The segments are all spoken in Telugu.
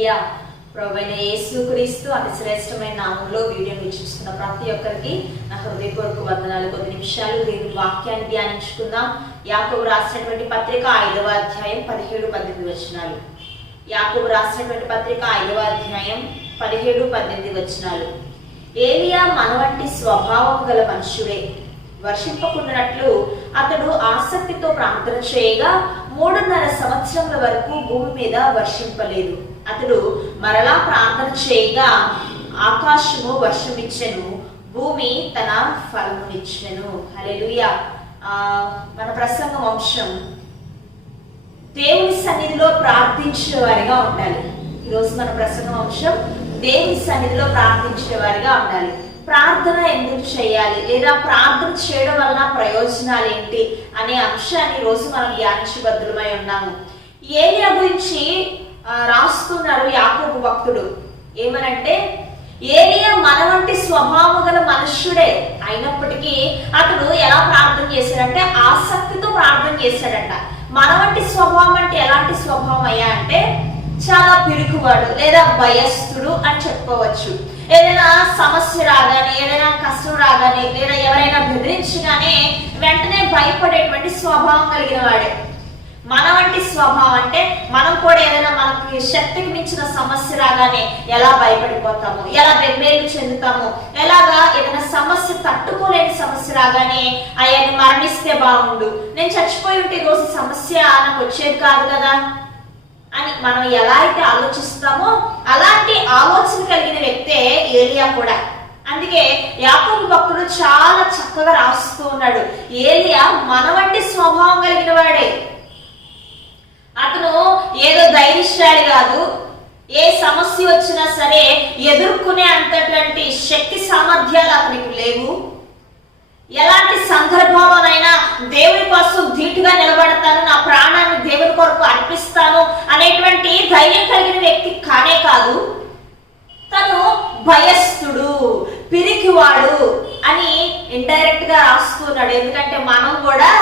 హల్లెలూయా. ప్రభువైన యేసుక్రీస్తు అతి శ్రేష్టమైన నామంలో వీడియోని వీక్షిస్తున్న ప్రతి ఒక్కరికి నా హృదయపూర్వక వందనాలు. కొద్ది నిమిషాలు దేవుని వాక్యాన్ని ధ్యానించుకుందాం. యాకోబు రాసినటువంటి పత్రిక 5వ అధ్యాయం 17-18 వచనాలు. యాకోబు రాసినటువంటి పత్రిక 5వ అధ్యాయం 17-18 వచనాలు. ఏలియా మన వంటి స్వభావం గల మనుషుడే. వర్షింపకుండానట్లు అతడు ఆసక్తితో ప్రార్థన చేయగా 3.5 సంవత్సరముల వరకు భూమి మీద వర్షింపలేదు. అతడు మరలా ప్రార్థన చేయగా ఆకాశము వర్షమిచ్చెను, భూమి తన ఫలమునిచ్చెను. హల్లెలూయా. మన ప్రసంగం అంశం దేవుని సన్నిధిలో ప్రార్థించే వారిగా ఉండాలి. ఈరోజు మన ప్రసంగం అంశం దేవుని సన్నిధిలో ప్రార్థించే వారిగా ఉండాలి. ప్రార్థన ఎందుకు చేయాలి, లేదా ప్రార్థన చేయడం వలన ప్రయోజనాలు ఏంటి అనే అంశాన్ని రోజు మనం ధ్యానించబద్ధులమై ఉన్నాము. ఏలియా గురించి రాస్తున్నారు యాకోబు భక్తుడు. ఏమనంటే, ఏలియా మన వంటి స్వభావం గల మనుష్యుడే అయినప్పటికీ అతడు ఎలా ప్రార్థన చేశాడంటే ఆసక్తితో ప్రార్థన చేశాడంట. మన వంటి స్వభావం అంటే ఎలాంటి స్వభావం అయ్యా అంటే చాలా పిరుకువాడు లేదా భయస్థుడు అని చెప్పుకోవచ్చు. ఏదైనా సమస్య రాగానే, ఏదైనా కష్టం రాగానే, లేదా ఎవరైనా బెదిరించగానే వెంటనే భయపడేటువంటి స్వభావం కలిగిన వాడే. మన వంటి స్వభావం అంటే మనం కూడా ఏదైనా మనకి శక్తికి మించిన సమస్య రాగానే ఎలా భయపడిపోతాము, ఎలా బెంబేలు చెందుతాము, ఎలాగా ఏదైనా సమస్య తట్టుకోలేని సమస్య రాగానే అయ్యాన్ని మరణిస్తే బాగుండు, నేను చచ్చిపోయి ఉంటే ఈరోజు సమస్య నాకు వచ్చేది కాదు కదా అని మనం ఎలా అయితే ఆలోచిస్తామో అలాంటి ఆలోచన కలిగిన వ్యక్తే ఏలియా కూడా. అందుకే యాకోబు భక్తుడు చాలా చక్కగా రాస్తూ ఉన్నాడు, ఏలియా మన వంటి స్వభావం కలిగిన వాడే. అతను ఏదో ధైర్యశాలి కాదు, ఏ సమస్య వచ్చినా సరే ఎదుర్కొనే అంతటువంటి శక్తి సామర్థ్యాలు అతనికి లేవు. ఎలాంటి సందర్భంలోనైనా దేవుని కోసం ధీటుగా నిలబడతాను, నా ప్రాణాన్ని దేవుని కొరకు అర్పిస్తాను అనేటువంటి ధైర్యం కలిగిన వ్యక్తి కానే కాదు. తను భయస్థుడు, పిరికివాడు అని ఇండైరెక్ట్ గా రాస్తున్నాడు. ఎందుకంటే మనం కూడా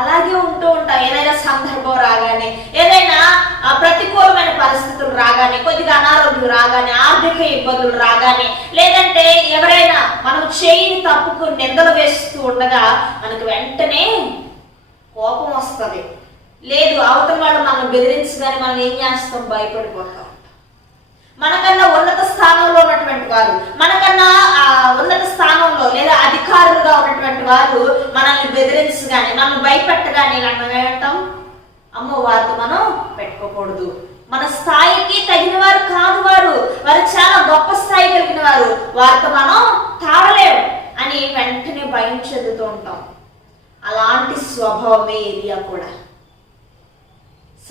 అలాగే ఉంటూ ఉంటాం. ఏదైనా సందర్భం రాగానే, ఏదైనా ప్రతికూలమైన పరిస్థితులు రాగానే, కొద్దిగా అనారోగ్యం రాగానే, ఆర్థిక ఇబ్బందులు రాగానే, లేదంటే ఎవరైనా మనం చేయిని తప్పుకు నిందలు వేస్తూ ఉండగా మనకు వెంటనే కోపం వస్తుంది. లేదు, అవతల వాళ్ళు మనం బెదిరించగానే మనం ఏం చేస్తాం, భయపడిపోతాం. మనకన్నా ఉన్నత స్థానంలో ఉన్నటువంటి వారు, మనకన్నా ఉన్నత స్థానంలో లేదా అధికారులుగా ఉన్నటువంటి వారు మనల్ని బెదిరించగానే, మనం భయపెట్టగానే మనం ఏమంటాం, అమ్మో వారితో మనం పెట్టుకోకూడదు, మన స్థాయికి తగిన వారు కాదు, వారు చాలా గొప్ప స్థాయి కలిగిన వారు, వారితో మనం తాడలేము అని వెంటనే భయం చెందుతూ ఉంటాం. అలాంటి స్వభావమే ఏలియా కూడా.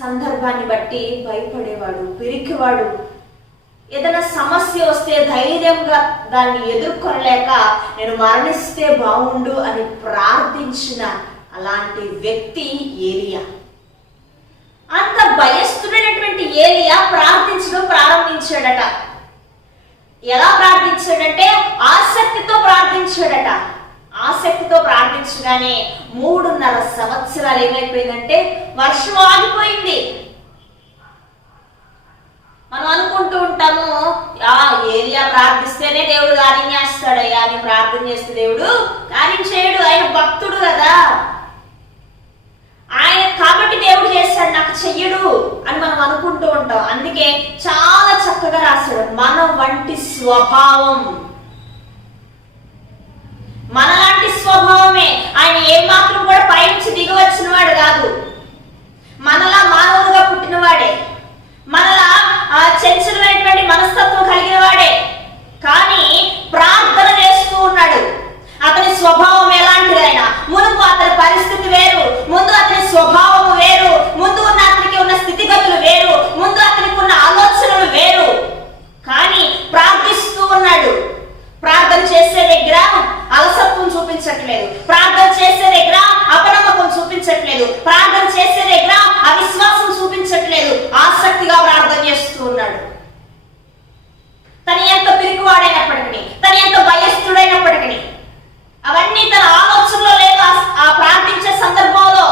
సందర్భాన్ని బట్టి భయపడేవాడు, పిరికివాడు. ఏదైనా సమస్య వస్తే ధైర్యంగా దాన్ని ఎదుర్కొనలేక నేను మరణిస్తే బాగుండు అని ప్రార్థించిన అలాంటి వ్యక్తి ఏలియా. అంత భయస్థుడైనటువంటి ఏలియా ప్రార్థించడం ప్రారంభించాడట. ఎలా ప్రార్థించాడంటే ఆసక్తితో ప్రార్థించాడట. ఆసక్తితో ప్రార్థించగానే 3.5 సంవత్సరాలు ఏమైపోయిందంటే వర్షం ఆగిపోయింది. మనం అనుకుంటూ ఉంటాము, ఏలియా ప్రార్థిస్తేనే దేవుడు కార్యం చేస్తాడయ్యా అని. ప్రార్థన చేస్తే దేవుడు కార్యం చేయడు, ఆయన భక్తుడు కదా, ఆయన కాబట్టి దేవుడు చేస్తాడు, నాకు చెయ్యడు అని మనం అనుకుంటూ ఉంటాం. అందుకే చాలా చక్కగా రాశాడు, మన వంటి స్వభావం, మనలాంటి స్వభావమే. ఆయన ఏమాత్రం కూడా పైనుంచి దిగి వచ్చిన వాడు కాదు, మనలా మానవుడుగా పుట్టినవాడే, మనలా చంచలమైనటువంటి మనస్తత్వం కలిగిన వాడే. కానీ ప్రార్థన చేస్తూ ఉన్నాడు. అతని స్వభావం ఎలాంటిదైనా, మునుపు అతని పరిస్థితి వేరు, ముందు అతని స్వభావం వేరు, ముందు ఉన్న అతనికి ఉన్న స్థితిగతులు వేరు, ముందు అతనికి ఉన్న ఆలోచనలు వేరు. కానీ ప్రార్థిస్తూ ఉన్నాడు. ప్రార్థన చేసే దగ్గర అలసత్వం చూపించట్లేదు, ప్రార్థన చేసే దగ్గర అపనమ్మకం చూపించట్లేదు, ప్రార్థన చేసే దగ్గర అవిశ్వాసం చూపించట్లేదు, ఆసక్తిగా ప్రార్థన చేస్తూ ఉన్నాడు. తను ఎంత పిరికివాడైనప్పటికీ, తను ఎంత భయస్థుడైనప్పటికీ అవన్నీ తన ఆలోచనలో లేదు. ఆ ప్రార్థించే సందర్భంలో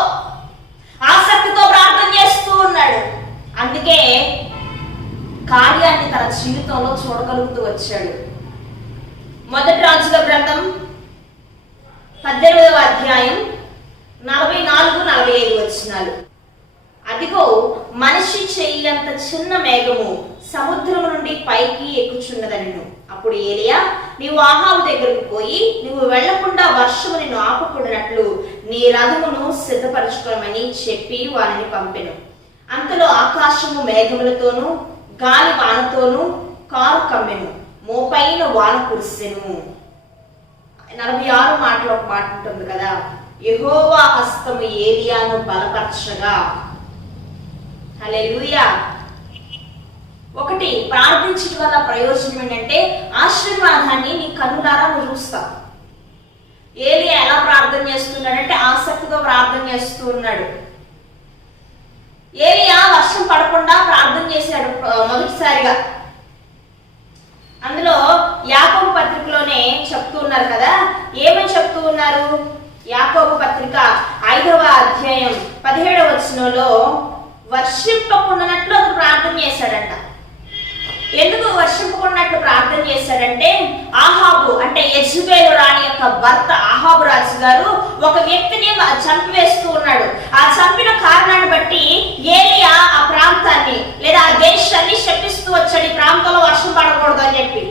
ఆసక్తితో ప్రార్థన చేస్తూ ఉన్నాడు. అందుకే కార్యాన్ని తన జీవితంలో చూడగలుగుతూ వచ్చాడు. మొదటి రాజుల గ్రంథం 18వ అధ్యాయం 44-45 వచనాలు. అదిగో మనిషి చెయ్యంత చిన్న మేఘము సముద్రం నుండి పైకి ఎక్కుచున్నదనెను. అప్పుడు ఏలియా, నీవు ఆహాబు దగ్గరకు పోయి నువ్వు వెళ్లకుండా వర్షము నిన్ను ఆపకూడనట్లు నీ రథమును సిద్ధపరచుకోమని చెప్పి వారిని పంపెను. అంతలో ఆకాశము మేఘములతోనూ గాలి వానతోనూ కారు కమ్మెను, మోపైన వాన కురిసెను. 46 మాటలో ఒక మాట ఉంటుంది కదా, యెహోవా హస్తము ఏలియాను బలపరచగా. హల్లెలూయా. ఒకటి, ప్రార్థించడం వల్ల ప్రయోజనం ఏంటంటే ఆశీర్వాదాన్ని నీ కన్నులారా నువ్వు చూస్తావు. ఏలియా ఎలా ప్రార్థన చేస్తున్నాడంటే ఆసక్తితో ప్రార్థన చేస్తూ ఉన్నాడు. ఏలియా వర్షం పడకుండా ప్రార్థన చేశాడు మొదటిసారిగా. అందులో యాకోబు పత్రికలోనే చెప్తూ ఉన్నారు కదా, ఏమని చెప్తూ ఉన్నారు? యాకోబు పత్రిక 5వ అధ్యాయం 17వ వచనంలో వర్షింపకుండానట్లు అతను ప్రార్థన చేశాడంట. ఎందుకు వర్షింపకున్నట్లు ప్రార్థన చేశాడంటే, ఆహాబు అంటే యెజెబెలు రాణి యొక్క భర్త ఆహాబు రాజు గారు ఒక వ్యక్తిని చంపివేస్తూ ఉన్నాడు. ఆ చంపిన కారణాన్ని బట్టి ఏలియా ఆ ప్రాంతాన్ని లేదా ఆ దేశాన్ని శపిస్తూ వచ్చాడు, ఈ ప్రాంతంలో వర్షం పడకూడదు అని చెప్పి.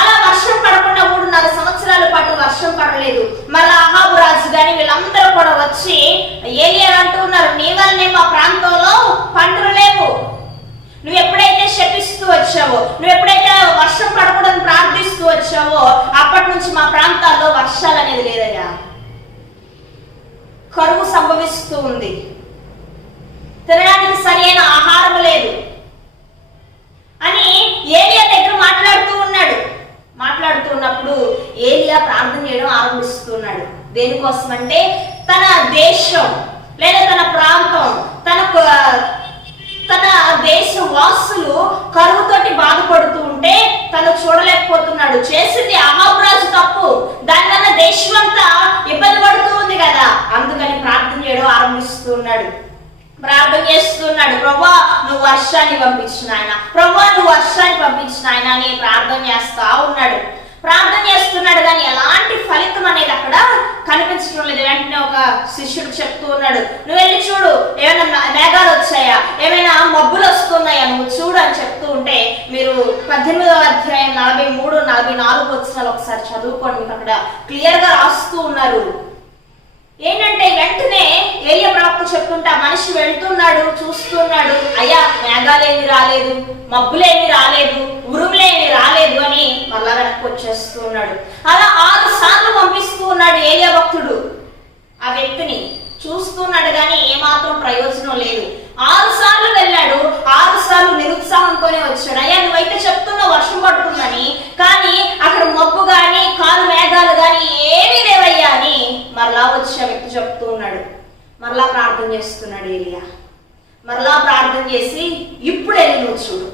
అలా వర్షం పడకుండా 3.5 సంవత్సరాల పాటు వర్షం పడలేదు. మళ్ళీ ఆహాబు రాజు గాని వీళ్ళందరూ కూడా వచ్చి ఏలియా అంటూ ఉన్నారు, నీ వల్లనే మా ప్రాంతంలో పంటలు లేవు. నువ్వు ఎప్పుడైతే శపిస్తూ వచ్చావో, నువ్వు ఎప్పుడైతే వర్షం పడకూడదని ప్రార్థిస్తూ వచ్చావో అప్పటి నుంచి మా ప్రాంతాల్లో వర్షాలు అనేది లేదయ్యా, కరువు సంభవిస్తూ ఉంది, తినడానికి సరైన ఆహారం లేదు అని ఏలియా దగ్గర మాట్లాడుతున్నప్పుడు ఏలియా ప్రార్థన చేయడం ఆరంభిస్తున్నాడు. దేనికోసం అంటే తన దేశం లేదా తన ప్రాంతం, తన దేశ వాసులు కరువుతోటి బాధపడుతూ ఉంటే తను చూడలేకపోతున్నాడు. చేసింది అహాబు రాజు తప్పు, దానివల్ల దేశం అంతా ఇబ్బంది పడుతూ ఉంది కదా. అందుకని ప్రార్థన చేయడం ఆరంభిస్తున్నాడు. ప్రార్థన చేస్తున్నాడు, ప్రభువా నువ్వు వర్షాన్ని పంపించు నాయన, ప్రభువా నువ్వు వర్షాన్ని పంపించు నాయన అని ప్రార్థన చేస్తా ఉన్నాడు. ప్రార్థన చేస్తున్నాడు కానీ ఎలాంటి ఫలితం అనేది అక్కడ కనిపించడం లేదు. వెంటనే ఒక శిష్యుడు చెప్తూ ఉన్నాడు, నువ్వు వెళ్ళి చూడు, ఏమైనా మేఘాలు వచ్చాయా, ఏమైనా మబ్బులు వస్తున్నాయా, నువ్వు చూడు అని చెప్తూ ఉంటే, మీరు 18వ అధ్యాయం 43-44 వచనాలు ఒకసారి చదువుకోండి, మీకు అక్కడ క్లియర్ గా రాస్తూ ఉన్నారు. ఏంటంటే వెంటనే ఏలియా ప్రవక్త చెప్తుంటే ఆ మనిషి వెళ్తున్నాడు, చూస్తున్నాడు, అయ్యా మేఘాలేమి రాలేదు, మబ్బులేమి రాలేదు, ఉరుములేమి రాలేదు అని మళ్ళా వెనక్కి వచ్చేస్తూ ఉన్నాడు. అలా 6 సార్లు పంపిస్తూ ఉన్నాడు ఏలియా భక్తుడు. ఆ వ్యక్తిని చూస్తున్నాడు కానీ ఏమాత్రం ప్రయోజనం లేదు. 6 సార్లు వెళ్ళాడు, 6 సార్లు నిరుత్సాహంతోనే వచ్చాడు. అయ్యా నువ్వైతే చెప్తున్నావు వర్షం పడుతుందని, కానీ అక్కడ మబ్బు గాని కారు మేఘాలు గాని ఏమీ లేవయ్యా అని మరలా వచ్చి ఆ వ్యక్తి చెప్తూ ఉన్నాడు. మరలా ప్రార్థన చేస్తున్నాడు ఏలియా. మరలా ప్రార్థన చేసి, ఇప్పుడు వెళ్ళి నువ్వు చూడు.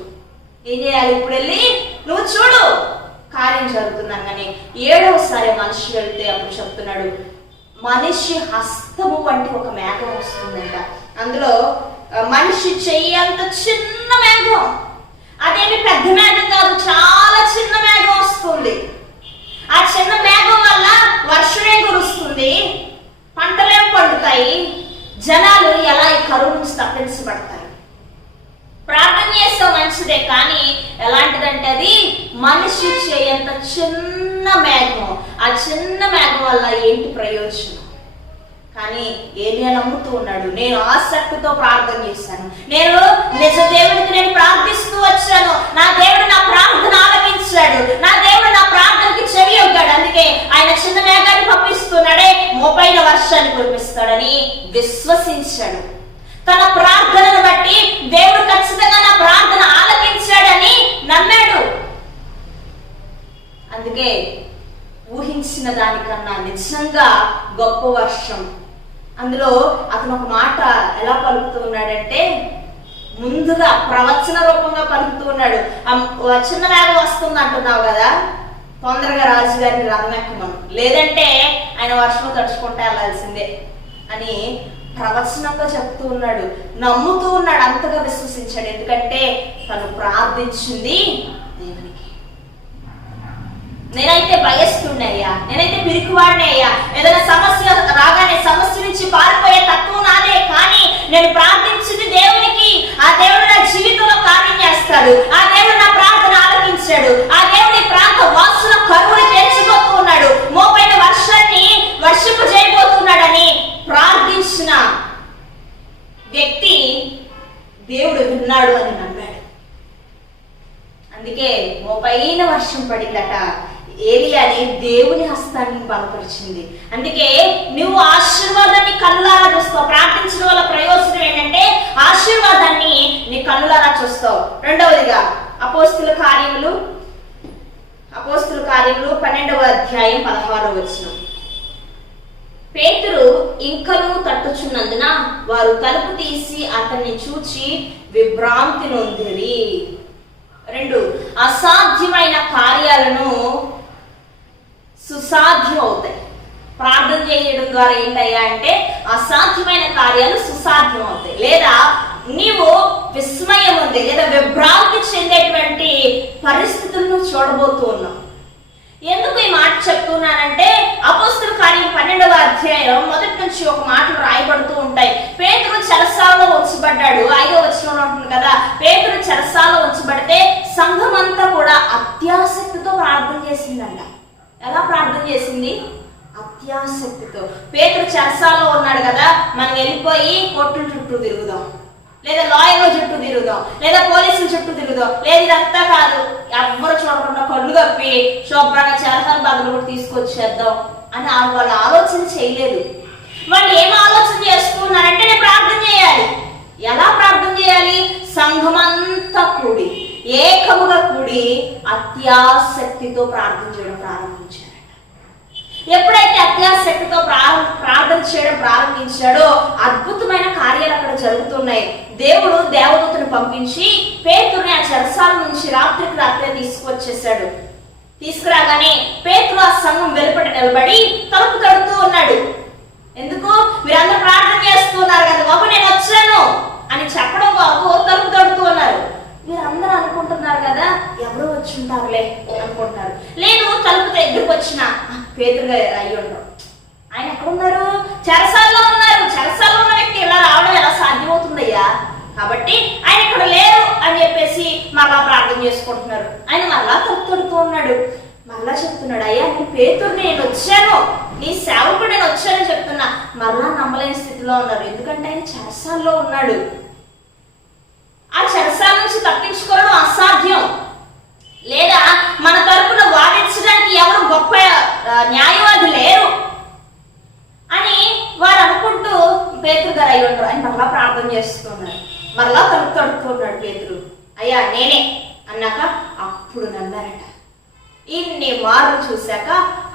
ఏం చేయాలి? ఇప్పుడు వెళ్ళి నువ్వు చూడు, కార్యం జరుగుతున్నాను. కానీ 7వసారి మనిషి వెళ్తే అప్పుడు చెప్తున్నాడు, మనిషి హస్తము వంటి ఒక మేఘం వస్తుందంట. అందులో మనిషి చెయ్యంత చిన్న మేఘం, అదేమి పెద్ద మేఘం కాదు, చాలా చిన్న మేఘం వస్తుంది. ఆ చిన్న మేఘం వల్ల వర్షమే కురుస్తుంది, పంటలే పండుతాయి, జనాలు ఎలా ఈ కరువు నుంచి తప్పించబడతారు. ప్రార్థన చేస్తే మంచిదే, కానీ ఎలాంటిదంటే అది మనిషి చేయంత చిన్న మేఘం. ఆ చిన్న మేఘం వల్ల ఏంటి ప్రయోజనం? కానీ ఏలియా నమ్ముతూ ఉన్నాడు, నేను ఆసక్తితో ప్రార్థన చేశాను, నేను నిజ దేవుడికి నేను ప్రార్థిస్తూ వచ్చాను, నా దేవుడు నా ప్రార్థన ఆలకించాడు, నా దేవుడు నా ప్రార్థనకి చెవి ఒగ్గాడు, అందుకే ఆయన చిన్న మేఘాన్ని పంపిస్తున్నాడే, మోపైన వర్షాన్ని కురిపిస్తాడని విశ్వసించాడు. తన ప్రార్థనను బట్టి దేవుడు ఖచ్చితంగా నా ప్రార్థన ఆలకించాడని నమ్మాడు. అందుకే ఊహించిన దానికన్నా నిజంగా గొప్ప వర్షం. అందులో అతను ఒక మాట ఎలా పలుకుతూ ఉన్నాడంటే, ముందుగా ప్రవచన రూపంగా పలుకుతూ ఉన్నాడు. చిన్న మేఘం వస్తుంది అంటున్నావు కదా, తొందరగా రాజుగారిని రథం ఎక్కమను, లేదంటే ఆయన వర్షం తడుచుకుంటే వెళ్ళాల్సిందే అని ప్రవచనంగా చెప్తూ ఉన్నాడు, నమ్ముతూ ఉన్నాడు, అంతగా విశ్వసించాడు. ఎందుకంటే తను ప్రార్థించింది దేవునికి. నేనైతే భయస్తుండయ్యా, నేనైతే పిరికివాడినయ్యా, ఏదైనా సమస్య రాగానే సమస్య నుంచి పారిపోయే తత్వం నాదే, కానీ నేను ప్రార్థించింది దేవునికి. ఆ దేవుడు నా జీవితంలో కార్యం చేస్తాడు, ఆ దేవుడు నా ప్రార్థన ఆలకించాడు, ఆ దేవుడి ప్రాంత వాసుల కరువుని తెచ్చుకోతూ ఉన్నాడు, మోపైన వర్షాన్ని వర్షింపజేయబోతున్నాడని ప్రార్థించిన వ్యక్తి దేవుడు విన్నాడు అని నమ్మాడు. అందుకే మోపైన వర్షం పడిందట. ఏలియాని దేవుని హస్తాన్ని బలపరిచింది. అందుకే నువ్వు ఆశీర్వాదాన్ని కన్నులారా చూస్తావు. ప్రార్థించడం వల్ల ప్రయోజనం ఏంటంటే ఆశీర్వాదాన్ని నీ కన్నులారా చూస్తావు. రెండవదిగా అపోస్తుల కార్యములు 12వ అధ్యాయం 16వ వచనం. పేతురు ఇంకనూ తట్టుచున్నందున వారు తలుపు తీసి అతన్ని చూచి విభ్రాంతి నొందిరి. 2, అసాధ్యమైన కార్యాలను సుసాధ్యం అవుతాయి. ప్రార్థన చేయడం ద్వారా ఏంటయ్యా అంటే అసాధ్యమైన కార్యాలు సుసాధ్యం అవుతాయి. లేదా నీవు విస్మయం ఉంది, లేదా విభ్రాంతి చెందేటువంటి పరిస్థితులను చూడబోతూ ఉన్నావు. ఎందుకు ఈ మాట చెప్తున్నానంటే అపోస్తుల కార్యం 12వ అధ్యాయం మొదటి నుంచి ఒక మాటలు రాయబడుతూ ఉంటాయి. పేతురు చెరసాలలో ఉంచబడ్డాడు. 5వ వచనంలో ఉంటుంది కదా, పేతురు చెరసాలలో ఉంచబడితే సంఘం అంతా కూడా అత్యాసక్తితో ప్రార్థన చేసిందంట. ఎలా ప్రార్థన చేసింది? అత్యాసక్తితో. పేతురు చెరసాలలో ఉన్నాడు కదా, మనం వెళ్ళిపోయి కోర్టుల చుట్టూ తిరుగుదాం, లేదా లాయర్ల చుట్టూ తిరుగుదాం, లేదా పోలీసుల చుట్టూ తిరుగుదాం, లేదు ఇదంతా కాదు, ఎవ్వరు చూడకుండా కళ్ళు కప్పి శుభ్రంగా చెరసాల బదులు కూడా తీసుకొచ్చేద్దాం అని వాళ్ళు ఆలోచన చేయలేదు. వాళ్ళు ఏం ఆలోచన చేస్తున్నారంటే నేను ప్రార్థన చేయాలి. ఎలా ప్రార్థన చేయాలి? సంఘమంతా కూడి, ఏకముగా కూడి అత్యాసక్తితో ప్రార్థన చేయడం ప్రారంభించారు. ఎప్పుడైతే అత్యాసక్తితో ప్రార్థన చేయడం ప్రారంభించాడో అద్భుతమైన కార్యాలు అక్కడ జరుగుతున్నాయి. దేవుడు దేవదూతను పంపించి పేతురుని ఆ చెరసాల నుంచి రాత్రికి రాత్రే తీసుకువచ్చేసాడు. తీసుకురాగానే పేతురు ఆ సంఘం వెలుపట నిలబడి తలుపు తడుతూ ఉన్నాడు. ఎందుకు? మీరందరూ ప్రార్థన చేస్తున్నారు కదా బాబు, నేను వచ్చాను అని చెప్పడం బాబు తలుపు తడుతూ ఉన్నారు. మీరందరూ అనుకుంటున్నారు కదా ఎవరో వచ్చి ఉంటారులే అనుకుంటున్నారు. లేదు, తలుపు దగ్గరికి వచ్చిన పేతురు అయ్యి ఉంటారు. ఆయన ఎక్కడ ఉన్నారు? చెరసాల్లో ఉన్నారు. చెరసాల్లో ఉన్న వ్యక్తి ఇలా రావడం ఎలా సాధ్యమవుతుందయ్యా? కాబట్టి ఆయన ఇక్కడ లేరు అని చెప్పేసి మరలా ప్రార్థన చేసుకుంటున్నారు. ఆయన మరలా తలుపు తడుతూ ఉన్నాడు. మరలా చెప్తున్నాడు, అయ్యా నీ పేతురు నేను వచ్చాను, నీ సేవకుడు నేను వచ్చానని చెప్తున్నా. మరలా నమ్మలేని స్థితిలో ఉన్నారు. ఎందుకంటే ఆయన చెరసాల్లో ఉన్నాడు. ఆ చెరసాల నుంచి తప్పించుకోవడం అసాధ్యం. లేదా మన తరపున వాదించడానికి ఎవరు గొప్ప న్యాయవాది లేరు అని వారు అనుకుంటూ పేతురు గారు అయి ఉంటారు. ఆయన మరలా ప్రార్థన చేస్తున్నారు. మరలా తలుపు తడుతున్నాడు పేతురు. అయ్యా నేనే అన్నాక అప్పుడు నమ్మారట. ఇన్ని మార్లు చూశాక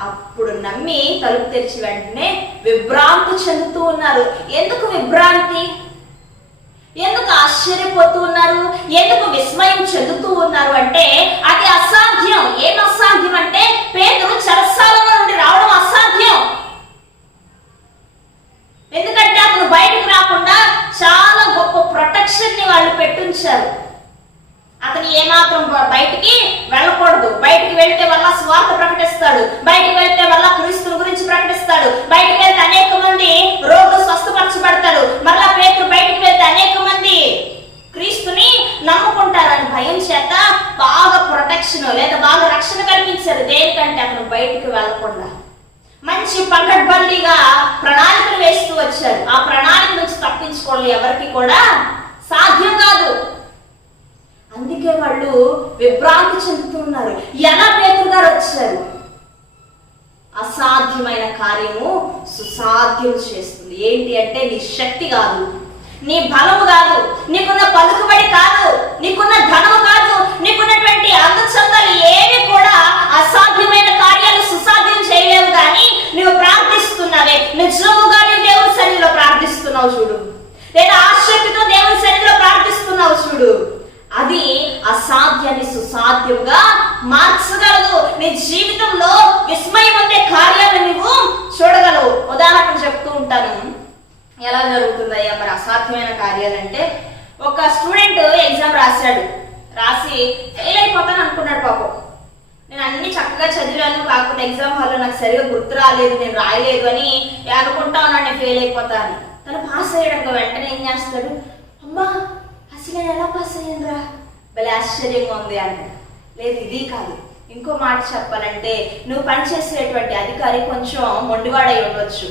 అప్పుడు నమ్మి తలుపు తెరిచి వెంటనే విభ్రాంతి చెందుతూ ఉన్నారు. ఎందుకు విభ్రాంతి? ఎందుకు ఆశ్చర్యపోతూ ఉన్నారు? ఎందుకు విస్మయం చెందుతూ ఉన్నారు అంటే అది అసాధ్యం. ఏం అసాధ్యం అంటే పేతురు చెరసాలలో నుండి రావడం అసాధ్యం. ఎందుకంటే అతను బయటకు రాకుండా చాలా గొప్ప ప్రొటెక్షన్ ని వాళ్ళు పెట్టించారు. అతను ఏమాత్రం బయటికి వెళ్ళకూడదు. బయటికి వెళ్తే వల్ల స్వార్థ ప్రకటిస్తాడు, బయటికి వెళ్తే వల్ల క్రీస్తుల గురించి ప్రకటిస్తాడు, బయటికి వెళ్తే అనేక మంది రోగులు స్వస్థపరచబడతారు. మరలా పేతురు బయటికి వెళ్తే అనేక మంది క్రీస్తుని నమ్ముకుంటారని భయం చేత బాగా ప్రొటెక్షన్ లేదా బాగా రక్షణ కల్పించారు. దేనికంటే అతను బయటికి వెళ్ళకుండా మంచి పకడ్బందీగా ప్రణాళికలు వేస్తూ వచ్చారు. ఆ ప్రణాళిక నుంచి తప్పించుకోవడం ఎవరికి కూడా సాధ్యం కాదు. అందుకే వాళ్ళు విభ్రాంతి చెందుతున్నారు. ఎలా పేతురు గారు వచ్చారు? అసాధ్యమైన కార్యము సుసాధ్యం చేస్తుంది. ఏంటి అంటే నీ శక్తి కాదు, నీ బలము కాదు, నీకున్న పలుకుబడి కాదు, నీకున్న ధనము కాదు, నీకున్నటువంటి అందచందాలు ఏవి కూడా అసాధ్యమైన కార్యాలు సుసాధ్యం చేయలేవు. కానీ నువ్వు ప్రార్థిస్తున్నావే, నిజముగా నువ్వు దేవుని సన్నిధిలో ప్రార్థిస్తున్నావు చూడు, లేదా ఆసక్తితో దేవుని సన్నిధిలో ప్రార్థిస్తున్నావు చూడు, అది అసాధ్యాన్ని సుసాధ్యంగా మార్చగలదు. నీ జీవితంలో విస్మయం ఉండే కార్యాలను నువ్వు చూడగలవు. ఉదాహరణ చెప్తూ ఉంటాను. ఎలా జరుగుతుంది రాశాడు. రాసి ఫెయిల్ అయిపోతాను అనుకున్నాడు పాపం. నేను అన్ని చక్కగా చదివాను, కాకపోతే ఎగ్జామ్ హాల్లో నాకు సరిగా గుర్తు రాలేదు, నేను రాయలేదు అని అనుకుంటా ఉన్నాను, నేను ఫెయిల్ అయిపోతా అని. తను పాస్ అయ్యాడు. వెంటనే ఏం చేస్తాడు, అమ్మా అసలు నేను ఎలా పాస్ అయ్యానురా, భలే ఆశ్చర్యంగా ఉంది అంటాడు. లేదు, ఇది కాదు, ఇంకో మాట చెప్పాలంటే నువ్వు పనిచేసేటువంటి అధికారి కొంచెం మొండివాడై ఉండవచ్చు.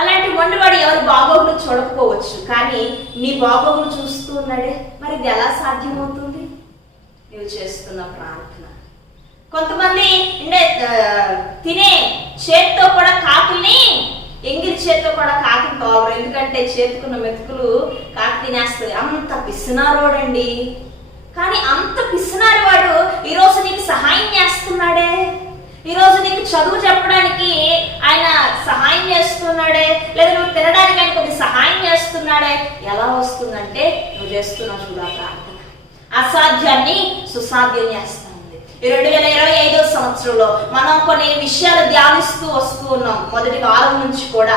అలాంటి మొండివాడు ఎవరి బాగోగులు చూడకపోవచ్చు, కానీ నీ బాగోగులు చూస్తూ ఉన్నాడే. మరి ఇది ఎలా సాధ్యమవుతుంది? నువ్వు చేస్తున్న ప్రార్థన. కొంతమంది తినే చేతితో కూడా కాకుల్ని, ఎంగిలి చేతితో కూడా కాకిని తోలరు, ఎందుకంటే చేతుకున్న మెతుకులు కాకి తినేస్తుంది. అంత పిసినారోడండి. కానీ అంత పిసినారి వాడు ఈరోజు నీకు సహాయం చేస్తున్నాడే, ఈరోజు నీకు చదువు చెప్పడానికి ఆయన సహాయం చేస్తున్నాడే, లేదా నువ్వు తినడానికి ఆయన కొద్ది సహాయం చేస్తున్నాడే. ఎలా వస్తుందంటే నువ్వు చేస్తున్నావు చూడా ప్రార్థన. అసాధ్యాన్ని సుసాధ్యం చేస్తుంది. 2025 సంవత్సరంలో మనం కొన్ని విషయాలు ధ్యానిస్తూ వస్తూ ఉన్నాం. మొదటి వారం నుంచి కూడా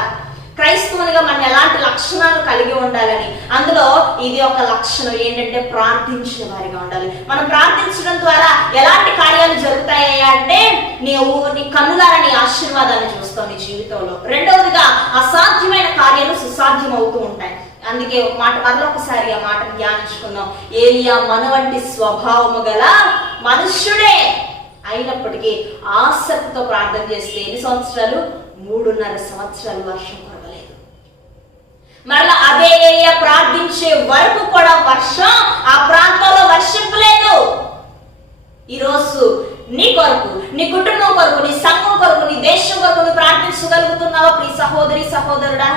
క్రైస్తవునిగా మనం ఎలాంటి లక్షణాలు కలిగి ఉండాలని, అందులో ఇది ఒక లక్షణం ఏంటంటే ప్రార్థించే వారిగా ఉండాలి. మనం ప్రార్థించడం ద్వారా ఎలాంటి కార్యాలు జరుగుతాయి అంటే నీవు నీ కన్నులారా నీ ఆశీర్వాదాన్ని చూస్తావు నీ జీవితంలో. రెండవదిగా అసాధ్యమైన కార్యాలు సుసాధ్యం అవుతూ ఉంటాయి. అందుకే ఒక మాట మరొకసారి ఆ మాటను ధ్యానించుకుందాం. ఏలియా మన వంటి స్వభావము గల మనుష్యుడే అయినప్పటికీ ఆసక్తితో ప్రార్థన చేస్తే ఎన్ని సంవత్సరాలు? 3.5 సంవత్సరాలు వర్షం కురవలేదు. మరలా అదే ఏలియా ప్రార్థించే వరకు కూడా వర్షం ఆ ప్రాంతంలో వర్షింపలేదు. ఈరోజు నీ కొరకు, నీ కుటుంబం కొరకు, నీ సంఘం కొరకు, నీ దేశం కొరకు నువ్వు ప్రార్థించగలుగుతున్నావా? ప్రియ సహోదరి సహోదరుడా,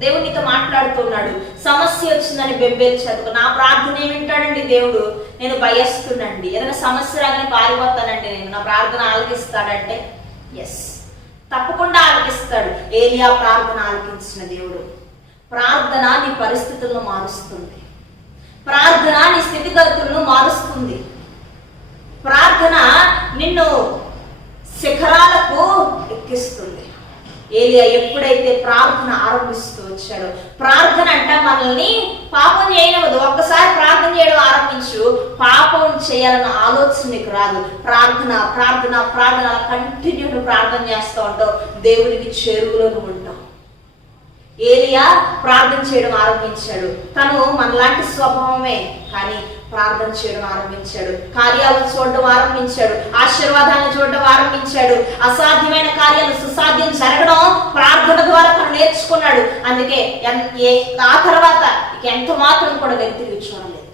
దేవుడు నీతో మాట్లాడుతున్నాడు. సమస్య వచ్చిందని బెబ్బేర్చదుకు. నా ప్రార్థన ఏమి వింటాడండి దేవుడు? నేను భయస్తుండండి, ఏదైనా సమస్య రాగానే పారిపోతానండి, నేను నా ప్రార్థన ఆలకిస్తాడంటే ఎస్, తప్పకుండా ఆలకిస్తాడు. ఏలియా ప్రార్థన ఆలకించిన దేవుడు. ప్రార్థన నీ పరిస్థితులను మారుస్తుంది. ప్రార్థన నీ స్థితిగతులను మారుస్తుంది. ప్రార్థన నిన్ను శిఖరాలకు ఎక్కిస్తుంది. ఏలియా ఎప్పుడైతే ప్రార్థన ఆరంభిస్తూ వచ్చాడో, ప్రార్థన అంటే మనల్ని పాపం చేయనివ్వదు. ఒక్కసారి ప్రార్థన చేయడం ఆరంభించు, పాపం చేయాలన్న ఆలోచన నీకు రాదు. ప్రార్థన ప్రార్థన ప్రార్థన కంటిన్యూ ప్రార్థన చేస్తూ ఉంటావు, దేవునికి చేరువలో ఉంటావు. ఏలియా ప్రార్థన చేయడం ఆరంభించాడు. తను మనలాంటి స్వభావమే, కానీ ప్రార్థన చేయడం ఆరంభించాడు. కార్యాలను చూడడం ఆరంభించాడు. ఆశీర్వాదాలను చూడడం ఆరంభించాడు. అసాధ్యమైన కార్యాలు సుసాధ్యం జరగడం ప్రార్థన ద్వారా తను నేర్చుకున్నాడు. అందుకే ఆ తర్వాత ఎంత మాత్రం కూడా వెనుతిరిగి చూడలేదు,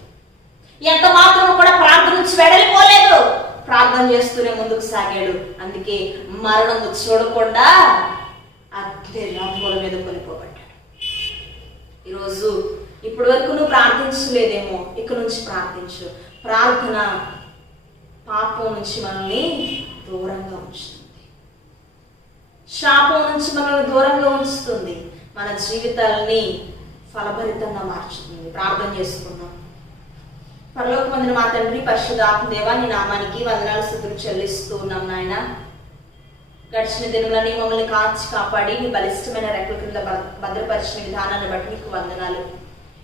ఎంత మాత్రం కూడా ప్రార్థన నుంచి వెడలిపోలేదు. ప్రార్థన చేస్తూనే ముందుకు సాగాడు. అందుకే మరణం చూడకుండా అగ్ని రంగుల మీద కొనిపోబడ్డాడు. ఈరోజు ఇప్పటి వరకు నువ్వు ప్రార్థించలేదేమో, ఇక్కడ నుంచి ప్రార్థించు. ప్రార్థన పాపం నుంచి మనల్ని దూరంగా ఉంచుతుంది, శాపం నుంచి మనల్ని దూరంగా ఉంచుతుంది, మన జీవితాలని ఫలభరితంగా మార్చుతుంది. ప్రార్థన చేసుకుందాం. పరలోకమందున మా తండ్రి, పరిశుద్ధాత్మ దేవా, నీ నామానికి వందనాలు స్తుతులు చెల్లిస్తూ ఉన్నాం నాయన. గడిచిన దినములని మమ్మల్ని కాచి కాపాడి నీ బలిష్టమైన రెక్కల కింద భద్రపరిచిన విధానాన్ని బట్టి నీకు వందనాలు.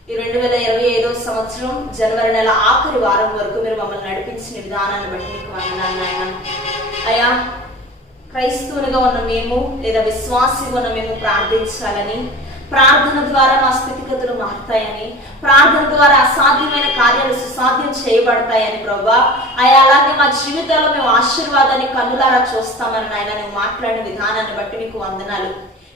ఈ 2025 సంవత్సరం జనవరి నెల ఆఖరి వారం వరకు మీరు మమ్మల్ని నడిపించిన విధానాన్ని బట్టి నీకు వందనాలు నాయన. అయ్యా, క్రైస్తవునిగా ఉన్న మేము, లేదా విశ్వాసిగా ఉన్న మేము ప్రార్థించాలని, ప్రార్థన ద్వారా మా స్థితిగతులు మారుతాయని, ప్రార్థన ద్వారా అసాధ్యమైన కార్యాలు సుసాధ్యం చేయబడతాయని ప్రభువా, అలాగే మా జీవితాల్లో మేము ఆశీర్వాదాన్ని కన్నులారా చూస్తామని నాయన నువ్వు మాట్లాడిన విధానాన్ని బట్టి నీకు వందనాలు.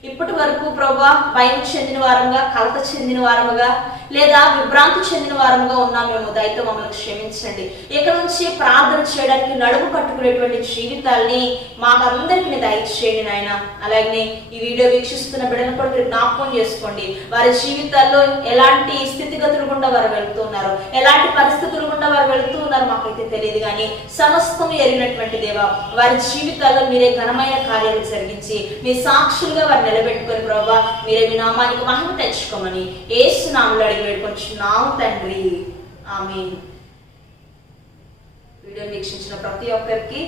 ఇప్పటి వరకు ప్రభువా భయం చెందిన వారముగా, కలత చెందిన వారముగా, లేదా విభ్రాంతి చెందిన వారముగా ఉన్నాం మేము. దయతో మమ్మల్ని క్షమించండి. ఇక్కడ నుంచి ప్రార్థన చేయడానికి నడుము కట్టుకునేటువంటి జీవితాల్ని మాకందరికీ దయచేయండి నాయన. అలాగే ఈ వీడియో వీక్షిస్తున్న బిడ్డలను కూడా మీరు జ్ఞాపకం చేసుకోండి. వారి జీవితాల్లో ఎలాంటి స్థితిగతులు గుండా వారు వెళుతున్నారు, ఎలాంటి పరిస్థితులు గుండా వారు వెళుతూ ఉన్నారు మాకైతే తెలియదు, కానీ సమస్తం ఎరిగినటువంటి దేవా, వారి జీవితాల్లో మీరే ఘనమైన కార్యాలు జరిగించి మీ సాక్షులుగా వారిని నిలబెట్టుకొని ప్రభువా మీరే మీ నామానికి మహిమ తెచ్చుకోమని యేసు నామములో అడిగి వేడుకొంచున్నాము తండ్రి, ఆమేన్. వీడియో వీక్షించిన ప్రతి ఒక్కరికి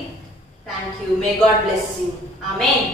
thank you. May God bless you. Amen.